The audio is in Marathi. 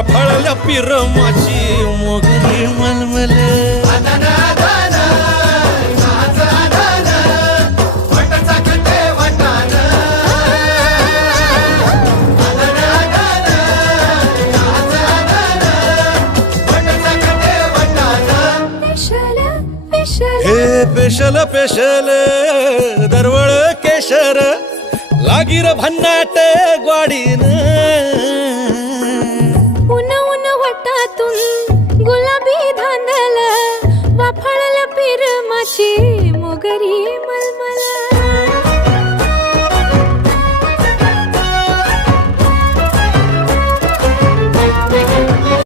वाफाळल्या पिरमाची मोगरी मलमल हे पेशल पेशल दरवळ केशर लागीर भन्नाट ग्वाडीन उन उन वटातून गुलाबी धांदल वाफाळल्या पिरमाची मोगरी